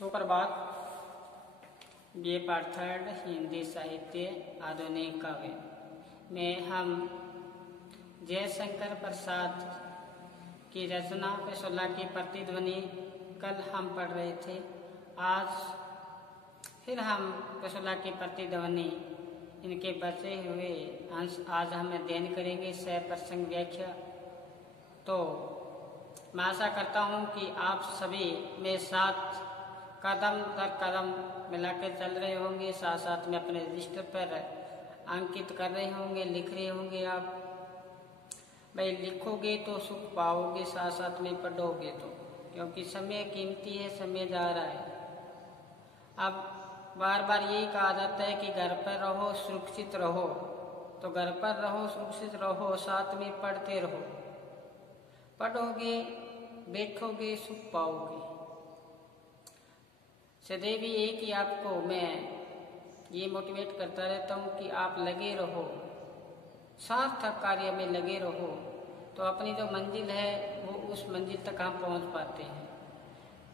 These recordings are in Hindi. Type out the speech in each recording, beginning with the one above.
सुप्रभात। बीए पार्ट थर्ड हिंदी साहित्य आधुनिक काव्य में हम जयशंकर प्रसाद की रचना पेशोला की प्रतिध्वनि कल हम पढ़ रहे थे। आज फिर हम पेशोला की प्रतिध्वनि इनके बचे हुए अंश आज हम अध्ययन करेंगे। प्रसंग व्याख्या। तो मैं आशा करता हूँ कि आप सभी मेरे साथ कदम दर कदम मिलाकर चल रहे होंगे, साथ साथ में अपने रजिस्टर पर अंकित कर रहे होंगे, लिख रहे होंगे। आप भाई लिखोगे तो सुख पाओगे, साथ साथ में पढ़ोगे तो, क्योंकि समय कीमती है, समय जा रहा है। अब बार बार यही कहा जाता है कि घर पर रहो, सुरक्षित रहो। तो घर पर रहो, सुरक्षित रहो, साथ में पढ़ते रहो। पढ़ोगे, बैठोगे, सुख पाओगे। सदैव एक ही आपको मैं ये मोटिवेट करता रहता हूँ कि आप लगे रहो, सार्थक कार्य में लगे रहो, तो अपनी जो मंजिल है वो उस मंजिल तक हम पहुँच पाते हैं।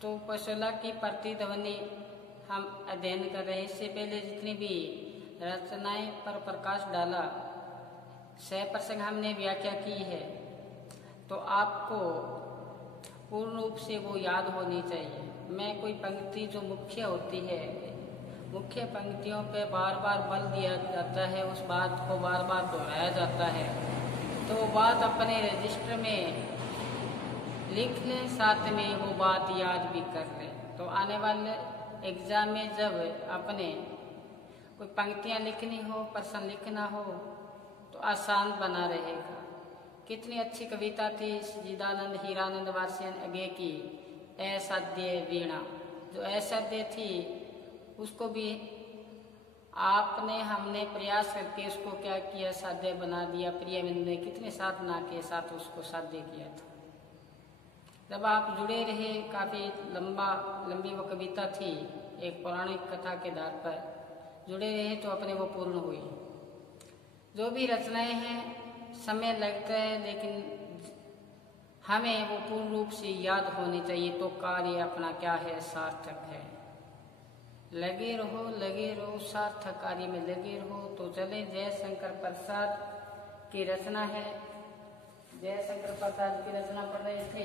तो पेशोला की प्रतिध्वनि हम अध्ययन कर रहे हैं। इससे पहले जितनी भी रचनाएं पर प्रकाश डाला, प्रसंग हमने व्याख्या की है, तो आपको पूर्ण रूप से वो याद होनी चाहिए। मैं कोई पंक्ति जो मुख्य होती है, मुख्य पंक्तियों पे बार बार बल दिया जाता है, उस बात को बार बार दोहराया जाता है, तो वो बात अपने रजिस्टर में लिख लें, साथ में वो बात याद भी कर लें। तो आने वाले एग्जाम में जब अपने कोई पंक्तियाँ लिखनी हो, प्रश्न लिखना हो, तो आसान बना रहेगा। कितनी अच्छी कविता थी सच्चिदानंद हीरानंद वात्स्यन अज्ञे की असाध्य वीणा। जो असाध्य थी उसको भी आपने हमने प्रयास करके उसको क्या किया, साध्य बना दिया। प्रियमिंद ने कितने साधना के साथ उसको साध्य किया था। जब आप जुड़े रहे, काफ़ी लंबी वो कविता थी, एक पौराणिक कथा के आधार पर जुड़े रहे, तो अपने वो पूर्ण हुई। जो भी रचनाएं हैं समय लगता है, लेकिन हमें वो पूर्ण रूप से याद होनी चाहिए, तो कार्य अपना क्या है, सार्थक है। लगे रहो, सार्थक कार्य में लगे रहो। तो चले, जयशंकर प्रसाद की रचना है। जयशंकर प्रसाद की रचना पढ़ रहे थे।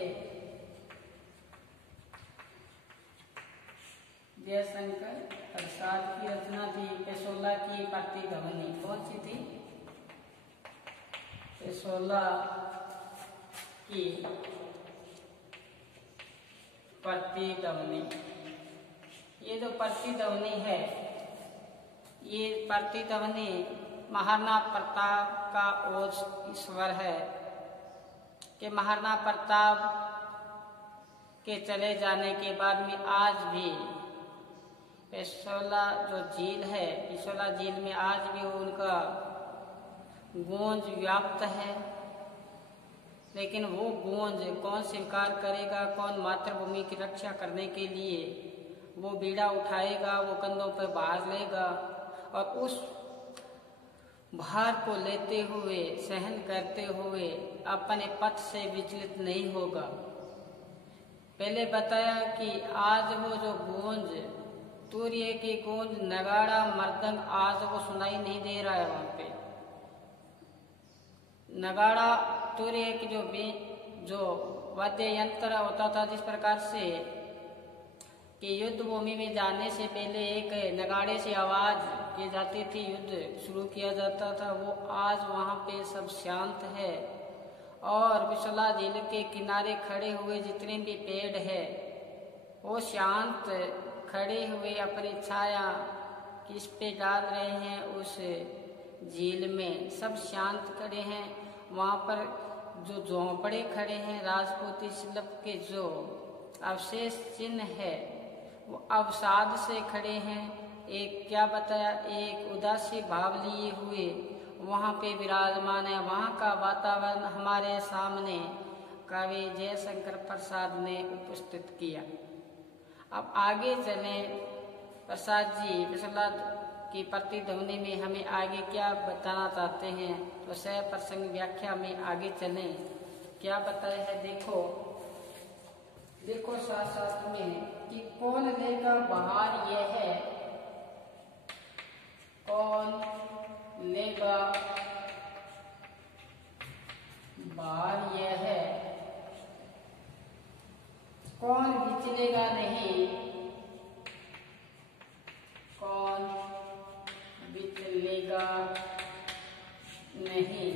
जयशंकर प्रसाद की रचना थी पेशोला की प्रतिध्वनि। कौन सी थी? पेशोला की प्रतिध्वनि। ये जो प्रतिध्वनि है, ये प्रतिध्वनि महाराणा प्रताप का ओज ईश्वर है कि महाराणा प्रताप के चले जाने के बाद में आज भी पेशोला जो झील है, पेशोला झील में आज भी उनका गूंज व्याप्त है। लेकिन वो गूंज कौन स्वीकार करेगा, कौन मातृभूमि की रक्षा करने के लिए वो बीड़ा उठाएगा, वो कंधों पर भार लेगा, और उस भार को लेते हुए, सहन करते हुए अपने पथ से विचलित नहीं होगा। पहले बताया कि आज वो जो गूंज, तूर्य की गूंज, नगाड़ा, मर्दंग, आज वो सुनाई नहीं दे रहा है। वहाँ पे नगाड़ा, तूर्य की जो वाद्य यंत्र होता था, जिस प्रकार से कि युद्ध भूमि में जाने से पहले एक नगाड़े से आवाज की जाती थी, युद्ध शुरू किया जाता था, वो आज वहाँ पे सब शांत है। और पेशोला झील के किनारे खड़े हुए जितने भी पेड़ है, वो शांत खड़े हुए अपनी छाया किस पे डाल रहे हैं, उस झील में सब शांत खड़े हैं। वहाँ पर जो झोंपड़े खड़े हैं, राजपूती शिल्प के जो अवशेष चिन्ह है, वो अवसाद से खड़े हैं। एक क्या बताया, एक उदासी भाव लिए हुए वहाँ पे विराजमान है। वहाँ का वातावरण हमारे सामने कवि जयशंकर प्रसाद ने उपस्थित किया। अब आगे चलें। प्रसाद जी पेशोला की प्रतिध्वनि में हमें आगे क्या बताना चाहते हैं, तो प्रसंग व्याख्या में आगे चलें। क्या बताया है देखो। देखो साथ साथ में कि कौन लेगा बाहर, यह है कौन लेगा बाहर, यह है कौन विचलेगा नहीं, कौन विचलेगा नहीं।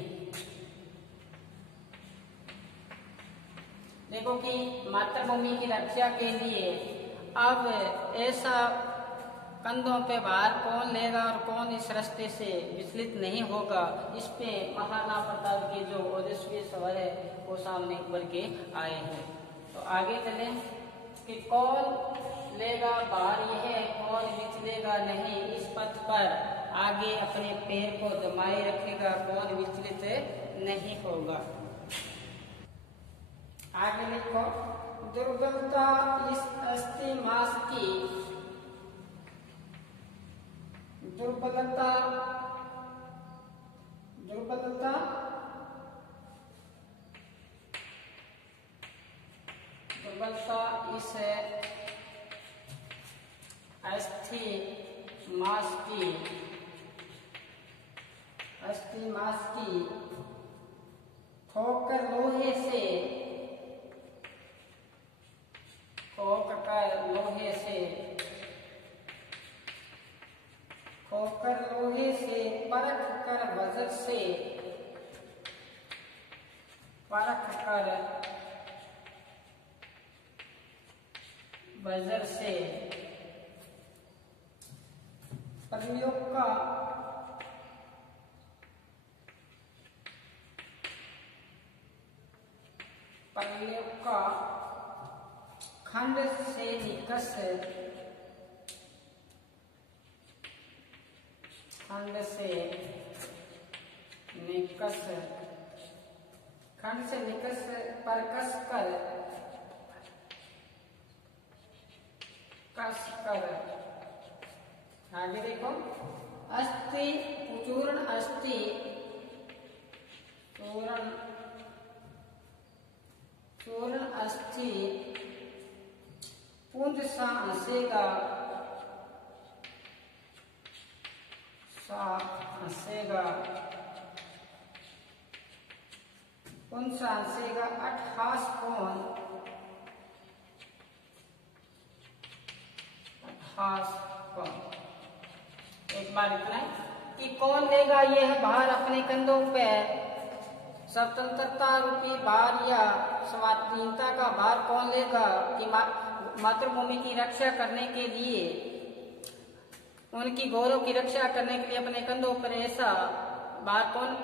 देखो कि मातृभूमि की रक्षा के लिए अब ऐसा कंधों पे भार कौन लेगा और कौन इस रास्ते से विचलित नहीं होगा, इस पे महाराणा प्रताप के जो ओजस्वी सवाल है वो सामने उभर के आए हैं। तो आगे चले कि कौन लेगा भार, यह है कौन विचलेगा नहीं, इस पथ पर आगे अपने पैर को दबाए रखेगा, कौन विचलित नहीं होगा। आगे लिखो, दुर्बलता इस अस्थि मास की, दुर्बलता दुर्बलता दुर्बलता इस अस्थि मास की, अस्थि मास की ठोकर लोहे से, ठोकर लोहे से, ठोकर लोहे से परख कर वज्र से, परख कर वज्र से प्रयोग का खंड से निकस, खंड से निकस, खंड से निकस पर कस कर, कस कर। आगे देखो, अस्थि चूर्ण, अस्थि चूर्ण, चूर्ण अस्थि पुंज सा हंसेगा, सा हंसेगा, पुंज सा हंसेगा अट्ठास कौन, अट्ठास कौन। एक बार इतना कि कौन लेगा यह भार अपने कंधों पे, स्वतंत्रता रूपी भार या स्वाधीनता का भार कौन लेगा कि मातृभूमि की रक्षा करने के लिए, उनकी गौरव की रक्षा करने के लिए अपने कंधों पर ऐसा भार कौन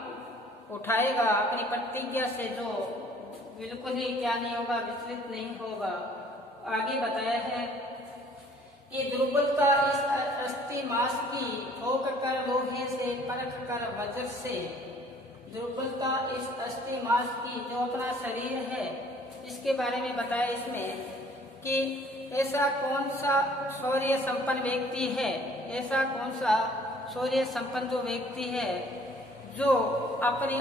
उठाएगा अपनी प्रतिज्ञा से, जो बिल्कुल ही क्या नहीं होगा, विचलित नहीं होगा। आगे बताया है कि दुर्बलता इस अस्थि मास की ठोक कर लोहे से परख कर वज्र से, दुर्बलता इस अस्थि मास की जो अपना शरीर है इसके बारे में बताया इसमें कि ऐसा कौन सा शौर्य संपन्न व्यक्ति है, ऐसा कौन सा शौर्य संपन्न जो व्यक्ति है जो अपनी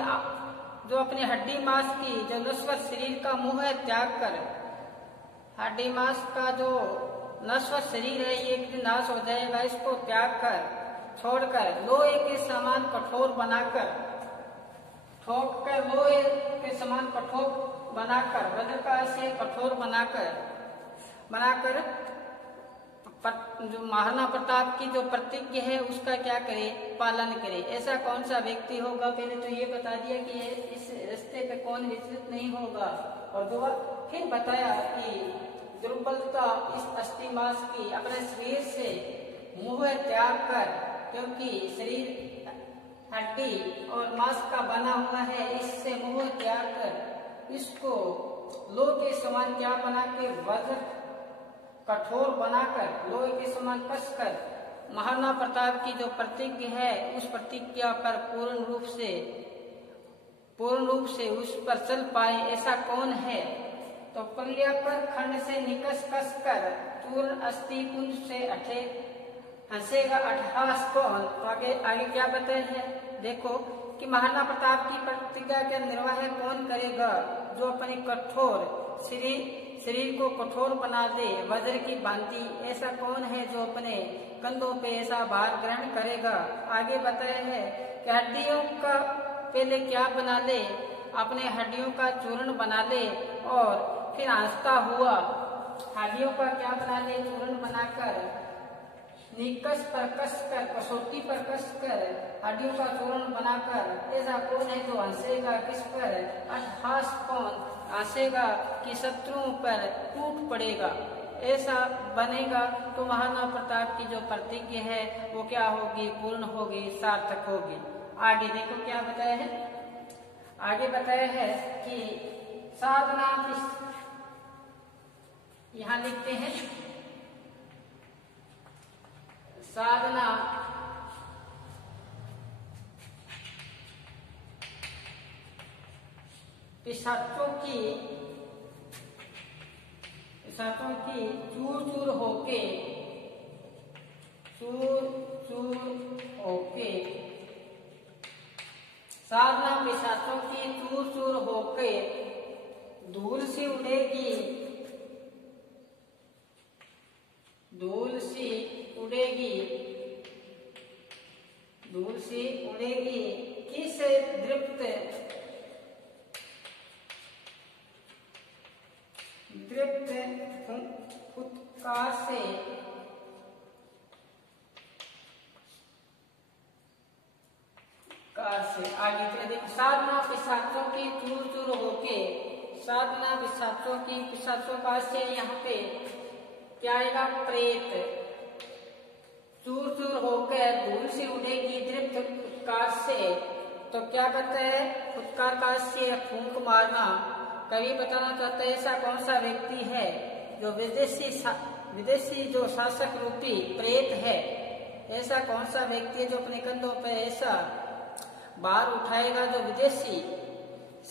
हड्डी मांस की जो नश्वर शरीर का मुंह त्याग कर, हड्डी मांस का जो नश्वर शरीर है ये एक दिन नाश हो जाएगा, इसको त्याग कर छोड़कर लोहे के समान कठोर बनाकर, ठोक कर लोहे के समान कठोर बनाकर, वज्र का से कठोर बनाकर जो महाराणा प्रताप की जो प्रतिज्ञा है उसका क्या करे, पालन करे। ऐसा कौन सा व्यक्ति होगा, पहले तो ये बता दिया कि इस रास्ते पे कौन विचलित नहीं होगा, और दोबारा फिर बताया कि दुर्बलता इस अस्थि मास की अपने शरीर से मुंह त्याग कर, क्योंकि शरीर हड्डी और मांस का बना हुआ है, इससे मुंह त्याग कर इसको लोहे के समान क्या बना के, वज्र कठोर बनाकर लोहे के समान कसकर महाराणा प्रताप की जो प्रतिज्ञा है उस प्रतिज्ञा पर पूर्ण रूप से उस पर चल पाए, ऐसा कौन है। तो पल्लिया पर खंड से निकस कस कर चूर्ण अस्थि पुंज से अठे हंसेगा अट्ठास कौन। तो आगे क्या बताए हैं, देखो कि महाराणा प्रताप की प्रतिज्ञा का निर्वाह कौन करेगा, जो अपने कठोर शरीर को कठोर बना दे वज्र की भांति, ऐसा कौन है जो अपने कंधों पे ऐसा भार ग्रहण करेगा। आगे बताया है कि हड्डियों का पहले क्या बना ले, अपने हड्डियों का चूर्ण बना ले और फिर हंसता हुआ हड्डियों का क्या बना ले, चूर्ण बनाकर निकस पर कसकर, कसौटी पर कसकर हड्डियों का चूर्ण बनाकर, ऐसा कौन है जो हंसेगा किस पर, अट्ठास कौन हंसेगा कि शत्रुओं पर टूट पड़ेगा। ऐसा बनेगा तो महाराणा प्रताप की जो प्रतिज्ञा है वो क्या होगी, पूर्ण होगी, सार्थक होगी। आगे देखो क्या बताया है, आगे बताया है कि साधना, यहाँ लिखते हैं साधना पिशाचों की चूर चूर होके साधना पिशाचों की चूर चूर होके धूल सी उड़ेगी, धूल सी उड़ेगी, धूल सी उड़ेगी किस दृप्त फुटकार से, आगे चले देखो, साधना पिशाचों की चूर चूर होके, साधना पिशाचों का से यहाँ पे क्या आएगा, प्रेत, चूर चूर होकर धूल से उड़ेगी दृप्त फुटकार से। तो क्या कहते हैं, फुटकार का से फूंक मारना। कवि बताना चाहता है ऐसा कौन सा व्यक्ति है जो विदेशी जो शासक रूपी प्रेत है, ऐसा कौन सा व्यक्ति है जो अपने कंधों पर ऐसा भार उठाएगा, जो विदेशी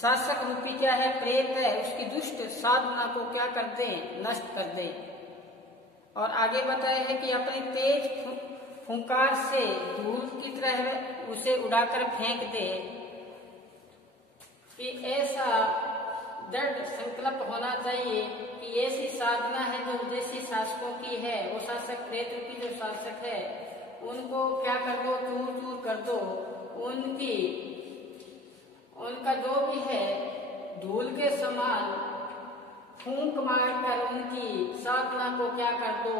शासक रूपी क्या है, प्रेत है, उसकी दुष्ट साधना को क्या कर दे, नष्ट कर दे। और आगे बताया है कि अपनी तेज फुंकार से धूल की तरह उसे उड़ाकर फेंक दे। कि ऐसा दृढ़ संकल्प होना चाहिए कि ऐसी साधना है जो विदेशी शासकों की है, वो शासक प्रेत रूपी जो शासक है उनको क्या कर दो, चूर चूर कर दो, उनका जो भी है धूल के समान फूंक मारकर उनकी साधना को क्या कर दो,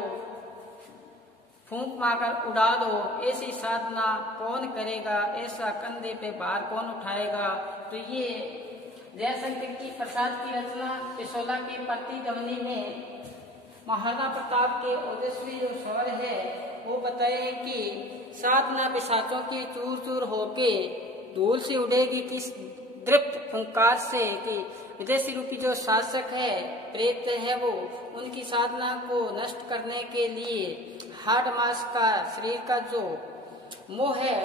फूंक मारकर उड़ा दो। ऐसी साधना कौन करेगा, ऐसा कंधे पे भार कौन उठाएगा। तो ये जयशंकर की प्रसाद की रचना पिछोला की प्रतिध्वनि में महाराणा प्रताप के ओजस्वी जो स्वर है वो बताए कि साधना पिशाचों की चूर चूर होके धूल से उड़ेगी किस दृप्त फुंकार से, कि विदेशी रूपी जो शासक है प्रेत है वो उनकी साधना को नष्ट करने के लिए हाड़ मांस का शरीर का जो मोह है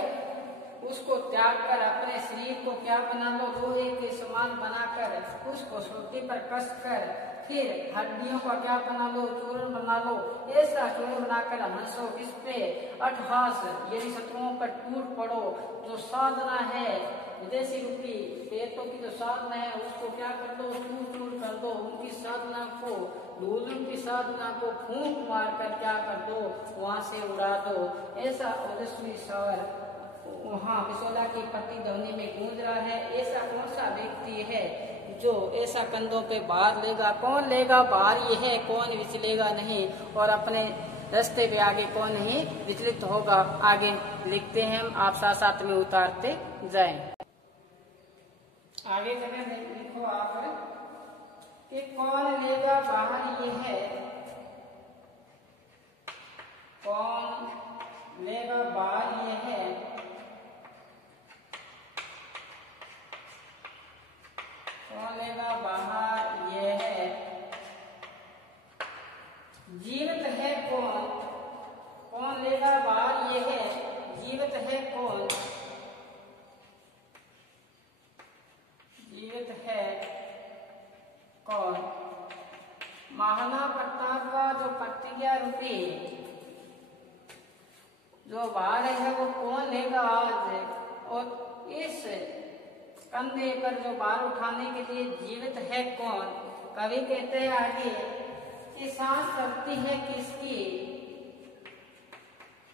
उसको त्याग कर अपने शरीर को क्या बना लो, लोहे के समान बनाकर उसको सोटी पर कस कर फिर हड्डियों का क्या बना लो, चूर्ण बना लो। ऐसा चूर्ण बनाकर हंसो इस पे अट्ठास, यदि शत्रुओं पर टूट पड़ो। जो साधना है विदेशी रूपी प्रेतों की जो साधना है उसको क्या कर दो, चूर चूर कर दो। उनकी साधना को, धूल की साधना को फूंक मार कर क्या कर दो, वहां से उड़ा दो। ऐसा ओजस्वी स्वर वहाँ पिछोला की प्रतिध्वनि में गूंज रहा है। ऐसा कौन सा व्यक्ति है जो ऐसा कंधों पे भार लेगा, कौन लेगा भार, ये है कौन विचलेगा नहीं, और अपने रास्ते पे आगे कौन नहीं विचलित होगा। आगे लिखते हैं हम, आप साथ साथ में उतारते जाएं। आगे जगह लिखो आप कि कौन लेगा बाहर, ये है कौन लेगा बाहर, ये है कौन लेगा बाहर, ये है जीवित है कौन, कौन लेगा बाहर, ये है जीवित है कौन, जीवित है कौन। महाराणा प्रताप का जो प्रतिज्ञा रूपी जो भार है वो कौन लेगा आज, और इस कंधे पर जो भार उठाने के लिए जीवित है कौन, कवि कहते हैं आगे कि सांस चलती है किसकी,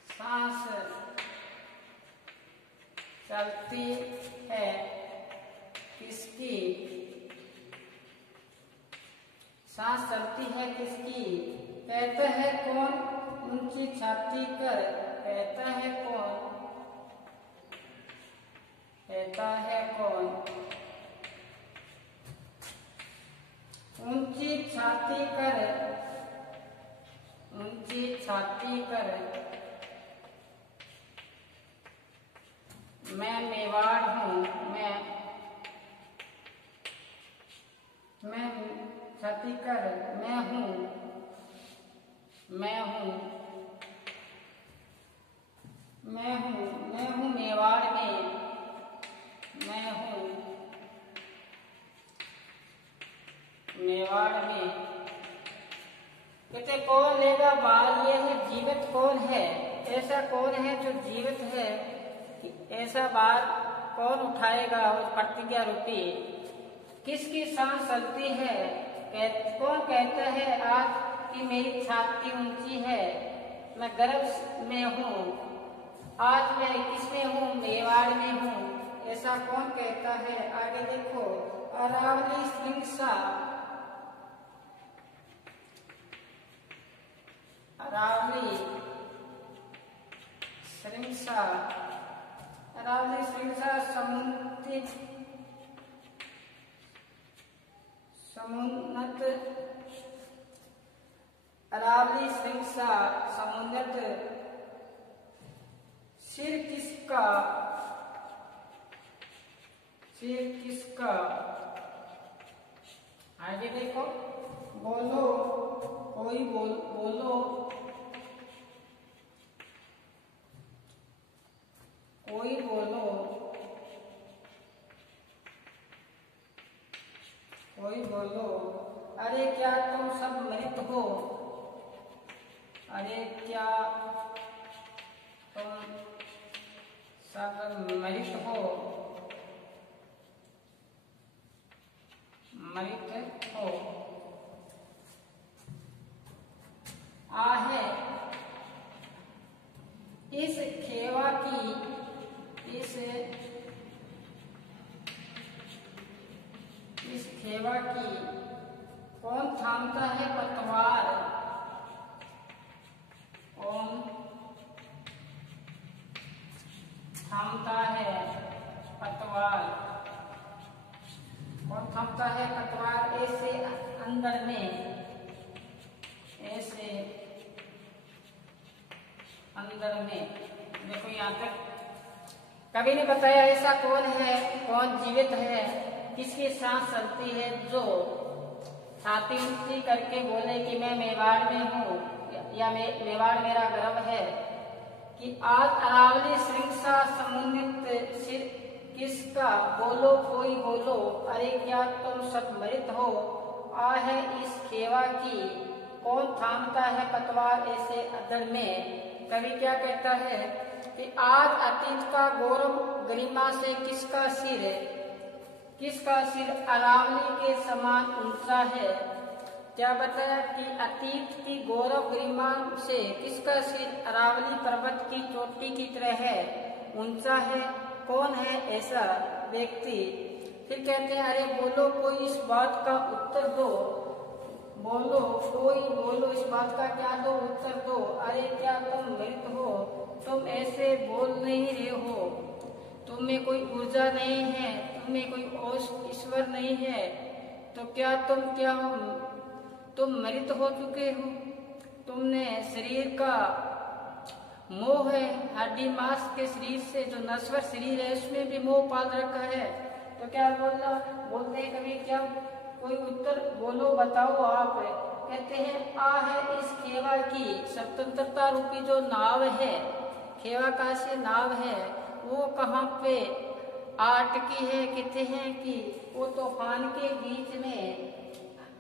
सांस चलती है किसकी, सांस चलती है किसकी, कहता है कौन ऊंची छाती कर, कहता है कौन, कहता है कौन ऊंची छाती कर, ऊंची छाती कर, मैं मेवाड़ हूँ, मैं छाती कर, मैं हूँ, मैं हूँ, मैं हूँ, मैं हूँ मेवाड़ में, मैं हूँ मेवाड़ में। कहते कौन लेगा बाल, ये है जीवित कौन है, ऐसा कौन है जो जीवित है, ऐसा बाल कौन उठाएगा उस प्रतिज्ञा रूपी, किसकी सांस चलती है, कौन कहता है आज कि मेरी छाती ऊंची है, मैं गर्व में हूँ, आज मैं किसमें हूँ, मेवाड़ में हूँ, ऐसा कौन कहता है। आगे देखो, अरावली श्रृंसा, अरावली श्रृंसा, अरावली श्रृंसा समुन्नत, अरावली श्रृंसा समुन्नत, सिर किसका, सिर किसका। आगे देखो, बोलो कोई बोलो कोई बोलो, कोई बोलो, अरे क्या तुम सब मृत हो, अरे क्या तुम सब मृत हो, मृत हो। आहे इस खेवा की, इस खेवा की कौन थामता है पतवार, कौन थामता है पतवार, कौन थामता है पतवार, ऐसे अंदर में, ऐसे अंदर में। देखो यहाँ तक कवि ने बताया ऐसा कौन है, कौन जीवित है, किसकी सांस चलती है, जो छाती ऊंची करके बोले कि मैं मेवाड़ में हूँ या मेवाड़ मेरा गर्व है, कि आज अरावली श्रृंसा समुन्नित सिर किसका, बोलो कोई बोलो, अरे क्या तुम सब मृत हो, आहे इस खेवा की कौन थामता है पतवार, ऐसे अदर में। कवि क्या कहता है कि आज अतीत का गौरव गरिमा से किसका सिर, किसका सिर अरावली के समान ऊंचा है। क्या बताया कि अतीत की गौरव गरिमा से किसका सिर अरावली पर्वत की चोटी की तरह है, ऊंचा है। कौन है ऐसा व्यक्ति। फिर कहते हैं अरे बोलो कोई इस बात का उत्तर दो, बोलो कोई बोलो इस बात का क्या दो उत्तर दो, अरे क्या तुम मृत हो, तुम ऐसे बोल नहीं रहे हो, तुम में कोई ऊर्जा नहीं है, तुम में कोई ईश्वर नहीं है, तो क्या हो, तुम मृत हो चुके हो, तुमने शरीर का मोह है, हड्डी मांस के शरीर से जो नश्वर शरीर है उसमें भी मोह पाल रखा है। तो क्या बोलते हैं कभी, क्या कोई उत्तर बोलो बताओ आप। कहते हैं आ है इस खेवा की स्वतंत्रता रूपी जो नाव है, खेवा का से नाव है, वो कहाँ पे अटकी है, कहते हैं कि वो तूफान के बीच में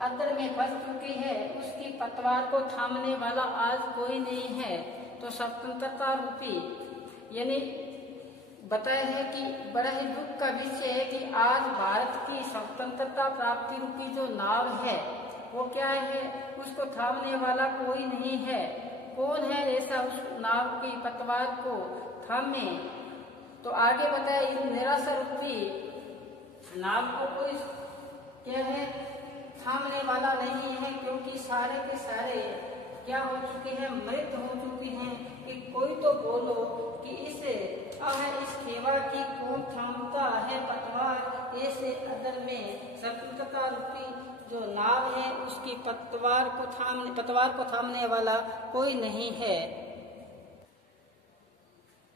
अंदर में फंस चुकी है, उसकी पतवार को थामने वाला आज कोई नहीं है। तो स्वतंत्रता रूपी यानी बताया है कि बड़ा ही दुख का विषय है कि आज भारत की स्वतंत्रता प्राप्ति रूपी जो नाव है वो क्या है, उसको थामने वाला कोई नहीं है। कौन है ऐसा उस नाव की पतवार को थामे? तो आगे बताया इस निराशा रूपी नाव को कोई क्या है, थामने वाला नहीं है, क्योंकि सारे के सारे क्या हो चुके हैं, मृत हो चुके हैं। कि कोई तो बोलो कि इस खेवा की कौन थामता है पतवार, ऐसे अदर में स्वतंत्रता रूपी जो नाव है उसकी पतवार को थामने वाला कोई नहीं है।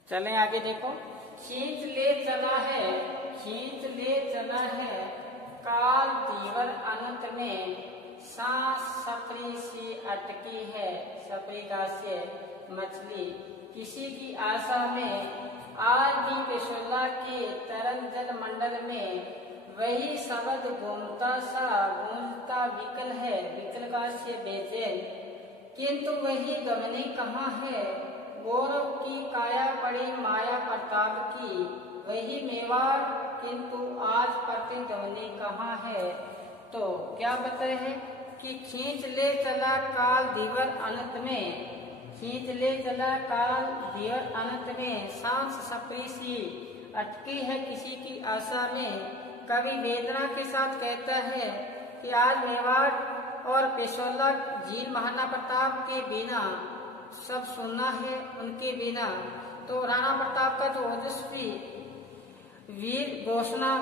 चलें आगे देखो। खींच ले चला है काल दीवर अनंत में, सांस सपरी सी अटकी है, सपरी का से मछली किसी की आशा में। आज भी पेशोला के तरल जल मंडल में, वही शब्द घूमता सा गूंजता विकल है, विकल का से बेचैन, किंतु वही गमनी कहाँ है, गौरव की काया पड़ी माया प्रताप की, वही मेवाड़, किंतु आज प्रतिध्वनि कहाँ है। तो क्या बताए है कि खींच ले चला काल दीवर अनंत में, खींच ले चला काल दीवर अनंत में, सांस सपरी सी अटकी है किसी की आशा में। कवि वेदना के साथ कहता है कि आज मेवाड़ और पेशोला झील महाराणा प्रताप के बिना सब सुनना है, उनके बिना। तो राणा प्रताप का जो ओजस्वी वीर घोषणा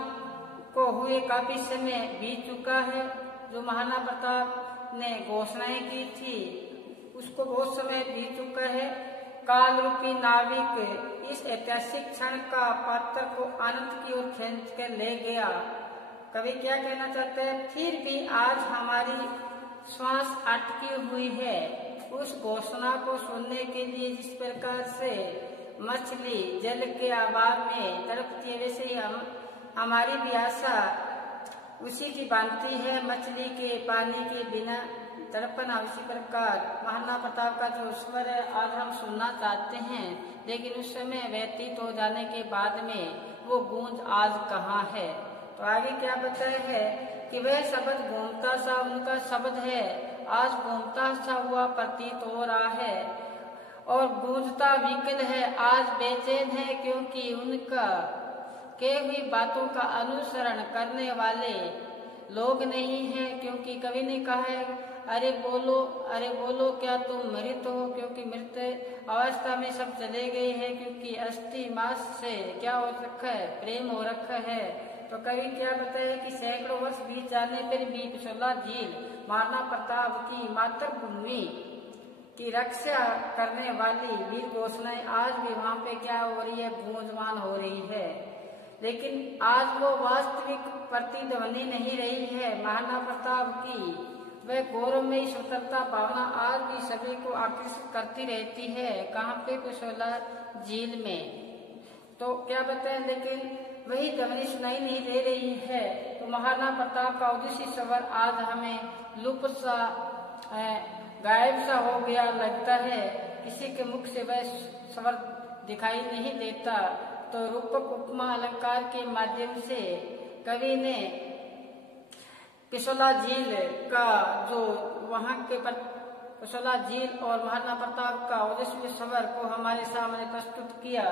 को हुए काफी समय बीत चुका है। जो महाराणा प्रताप ने घोषणाएं की थी उसको बहुत समय बीत चुका है। काल रूपी नाविक इस ऐतिहासिक क्षण का पात्र को अनंत की ओर खींच कर ले गया। कवि क्या कहना चाहते हैं, फिर भी आज हमारी श्वास अटकी हुई है उस घोषणा को सुनने के लिए, जिस प्रकार से मछली जल के अभाव में तड़पती है, वैसे ही हमारी भी आशा उसी की बांधती है, मछली के पानी के बिना तड़पना। उसी प्रकार महाराणा प्रताप का जो स्वर है आज हम सुनना चाहते हैं, लेकिन उस समय व्यतीत हो जाने के बाद में वो गूंज आज कहाँ है। तो आगे क्या बताया है कि वह शब्द घूमता सा उनका शब्द है, आज घूमता सा हुआ प्रतीत हो रहा है और गूंजता विकल है, आज बेचैन है, क्योंकि उनका कही हुई बातों का अनुसरण करने वाले लोग नहीं हैं। क्योंकि कवि ने कहा है, अरे बोलो क्या तुम मृत हो, क्योंकि मृत अवस्था में सब चले गए हैं, क्योंकि अस्थि मास से क्या हो रखा है, प्रेम हो रखा है। तो कवि क्या बताया कि सैकड़ों वर्ष बीत जाने पर भी पेशोला झील महाराणा प्रताप की मातृभूमि की रक्षा करने वाली वीर घोषणाएं आज भी वहाँ पे क्या हो रही है, गूंजमान हो रही है। लेकिन आज वो वास्तविक प्रतिध्वनि नहीं रही है महाराणा प्रताप की। वह गौरवमयी स्वतंत्रता भावना आज भी सभी को आकर्षित करती रहती है। कहाँ पे, पेशोला झील में। तो क्या बताएं, लेकिन वही ध्वनि सुनाई नहीं दे रही है। तो महाराणा प्रताप का ओजस्वी स्वर आज हमें लुप्त सा गायब सा हो गया लगता है, किसी के मुख से वह स्वर दिखाई नहीं देता। तो रूपक उपमा अलंकार के माध्यम से कवि ने पेशोला झील का जो वहाँ के पेशोला झील और महाराणा प्रताप का ओजस्वी स्वर को हमारे सामने प्रस्तुत किया।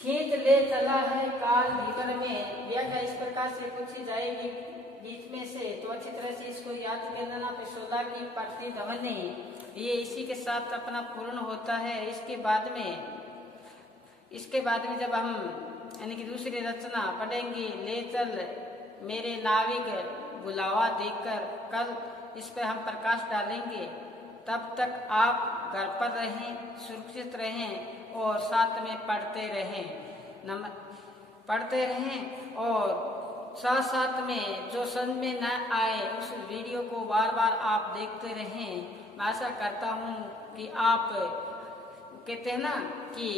खींच ले चला है काल भीतर में, व्याख्या इस प्रकार से पूछी जाएगी बीच में से, तो अच्छी तरह से इसको याद कर लेना। पेशोला की प्रतिध्वनि ये इसी के साथ अपना पूर्ण होता है। इसके बाद में जब हम यानी कि दूसरी रचना पढ़ेंगे, ले चल मेरे नाविक बुलावा देकर, कल इस पर हम प्रकाश डालेंगे। तब तक आप घर पर रहें, सुरक्षित रहें और साथ में पढ़ते रहें और साथ में जो समझ में न आए उस वीडियो को बार बार आप देखते रहें। मैं आशा करता हूँ कि आप कहते हैं ना कि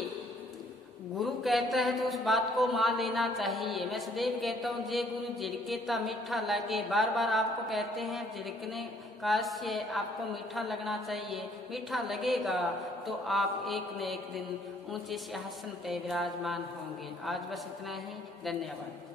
गुरु कहता है तो उस बात को मान लेना चाहिए। मैं सदैव कहता हूँ जे गुरु झिड़के ता मीठा लगे, बार बार आपको कहते हैं झिड़कने का से आपको मीठा लगना चाहिए। मीठा लगेगा तो आप एक न एक दिन ऊंचे सिंहासन पे विराजमान होंगे। आज बस इतना ही, धन्यवाद।